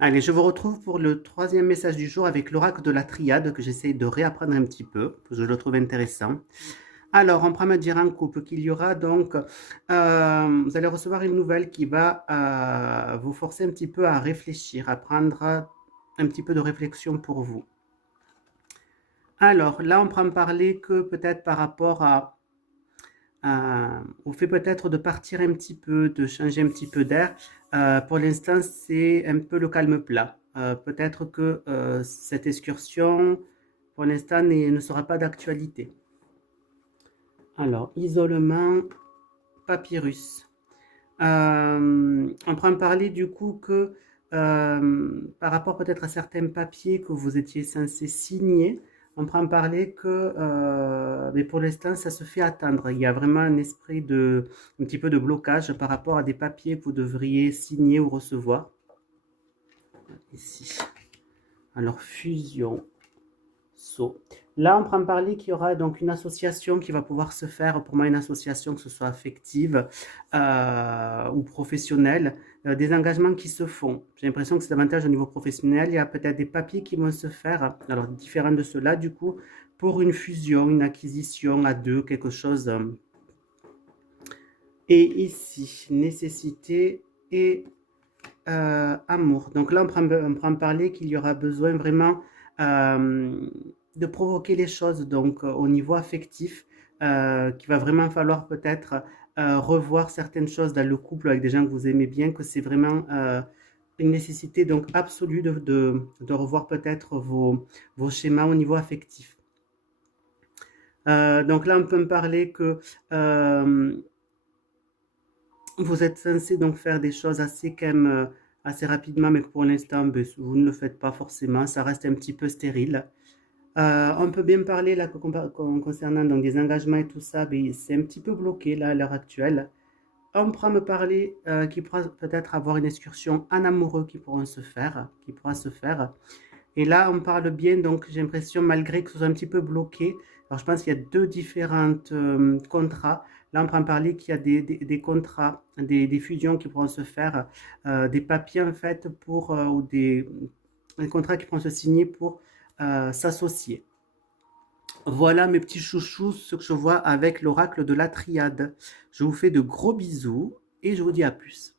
Allez, je vous retrouve pour le troisième message du jour avec l'oracle de la triade que j'essaie de réapprendre un petit peu, que je le trouve intéressant. Alors, on prend me dire en couple qu'il y aura donc, vous allez recevoir une nouvelle qui va vous forcer un petit peu à réfléchir, à prendre un petit peu de réflexion pour vous. Alors, là, on prend parler que peut-être par rapport au fait peut-être de partir un petit peu, de changer un petit peu d'air. Pour l'instant, c'est un peu le calme plat. Peut-être que cette excursion, pour l'instant, ne sera pas d'actualité. Alors, isolement, papyrus. On peut en parler du coup que par rapport peut-être à certains papiers que vous étiez censé signer, on peut en parler que, mais pour l'instant, ça se fait attendre. Il y a vraiment un esprit un petit peu de blocage par rapport à des papiers que vous devriez signer ou recevoir. Ici. Alors, fusion. So. Là, on prend parler qu'il y aura donc une association qui va pouvoir se faire, pour moi une association que ce soit affective ou professionnelle, des engagements qui se font. J'ai l'impression que c'est davantage au niveau professionnel, il y a peut-être des papiers qui vont se faire, alors différents de ceux-là du coup, pour une fusion, une acquisition à deux, quelque chose. Et ici, nécessité et amour. Donc là, on prend parler qu'il y aura besoin vraiment euh, de provoquer les choses donc au niveau affectif, qu'il va vraiment falloir peut-être revoir certaines choses dans le couple avec des gens que vous aimez bien, que c'est vraiment une nécessité donc absolue de revoir peut-être vos schémas au niveau affectif. Donc là, on peut me parler que vous êtes censé donc faire des choses assez quand même assez rapidement, mais que pour l'instant, ben, vous ne le faites pas forcément. Ça reste un petit peu stérile. On peut bien parler là concernant donc des engagements et tout ça, ben, c'est un petit peu bloqué là à l'heure actuelle. On pourra me parler qui pourra peut-être avoir une excursion en amoureux qui pourra se faire. Et là, on parle bien, donc j'ai l'impression, malgré que ce soit un petit peu bloqué, alors je pense qu'il y a deux différents contrats. Là, on prend parler qu'il y a des contrats, des fusions qui pourront se faire, des papiers en fait ou des contrats qui pourront se signer pour s'associer. Voilà mes petits chouchous, ce que je vois avec l'oracle de la triade. Je vous fais de gros bisous et je vous dis à plus.